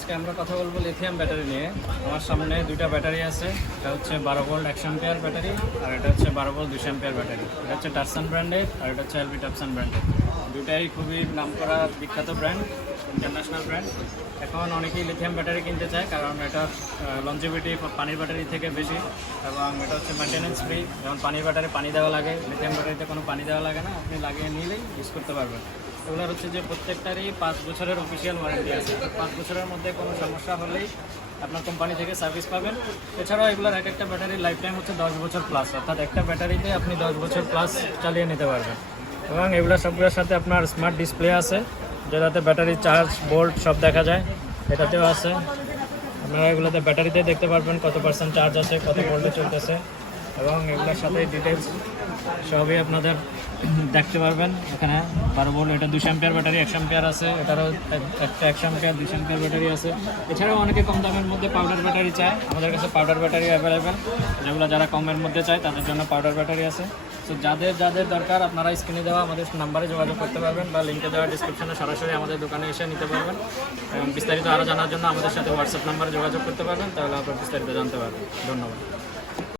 আজকে আমরা কথা বলবো লিথিয়াম ব্যাটারি নিয়ে। আমার সামনে দুইটা ব্যাটারি আছে। এটা হচ্ছে 12 ভোল্ট 1 অ্যাম্পিয়ার ব্যাটারি, আর এটা হচ্ছে 12 ভোল্ট 2 অ্যাম্পিয়ার ব্যাটারি। এটা হচ্ছে টারসান ব্র্যান্ডের, আর এটা হচ্ছে এলবি টপসন ব্র্যান্ডের। দুটাই খুবই নামকরা বিখ্যাত ব্র্যান্ড, ইন্টারন্যাশনাল ব্র্যান্ড। এখন অনেকেই লিথিয়াম ব্যাটারি কিনতে চায়, কারণ এটার লঞ্জিভিটি পানির ব্যাটারি থেকে বেশি, এবং এটা হচ্ছে মেনটেন্যান্স ফ্রি। যেমন পানির ব্যাটারি পানি দেওয়া লাগে, লিথিয়াম ব্যাটারিতে কোনো পানি দেওয়া লাগে না, আপনি লাগিয়ে নিলেই ইউজ করতে পারবেন। এগুলোর হচ্ছে যে প্রত্যেকটারই 5 বছরের অফিসিয়াল ওয়ারেন্টি আছে। 5 বছরের মধ্যে কোনো সমস্যা হলেই আপনার কোম্পানি থেকে সার্ভিস পাবেন। এছাড়াও এগুলোর এক একটা ব্যাটারির লাইফ টাইম হচ্ছে 10 বছর প্লাস, অর্থাৎ একটা ব্যাটারিতে আপনি 10 বছর প্লাস চালিয়ে নিতে পারবেন। এবং এগুলো সবগুলোর সাথে আপনার স্মার্ট ডিসপ্লে আছে, যেটাতে ব্যাটারি চার্জ ভোল্ট সব দেখা যায়। এটাতেও আছে, আপনারা এগুলোতে ব্যাটারিতে দেখতে পারবেন কত পার্সেন্ট চার্জ আছে, কত ভোল্টে চলতেছে, এবং এগুলোর সাথে ডিটেলস সবই আপনাদের দেখতে পারবেন। এখানে 12 ভোল্ট, এটা 2 অ্যাম্পিয়ার ব্যাটারি, 1 অ্যাম্পিয়ার আছে, এটারও একটা 1 অ্যাম্পিয়ার 2 অ্যাম্পিয়ার ব্যাটারি আছে। এছাড়াও অনেকে কম দামের মধ্যে পাউডার ব্যাটারি চায়, আমাদের কাছে পাউডার ব্যাটারি অ্যাভেলেবেল। যেগুলো যারা কমের মধ্যে চায় তাদের জন্য পাউডার ব্যাটারি আছে। তো যাদের যাদের দরকার আপনারা স্ক্রিনে দেওয়া আমাদের নাম্বারে যোগাযোগ করতে পারবেন, বা লিঙ্কে দেওয়া ডিসক্রিপশনে সরাসরি আমাদের দোকানে এসে নিতে পারবেন। এবং বিস্তারিত আরও জানার জন্য আমাদের সাথে হোয়াটসঅ্যাপ নাম্বারে যোগাযোগ করতে পারবেন, তাহলে আপনারা বিস্তারিত জানতে পারবেন। ধন্যবাদ।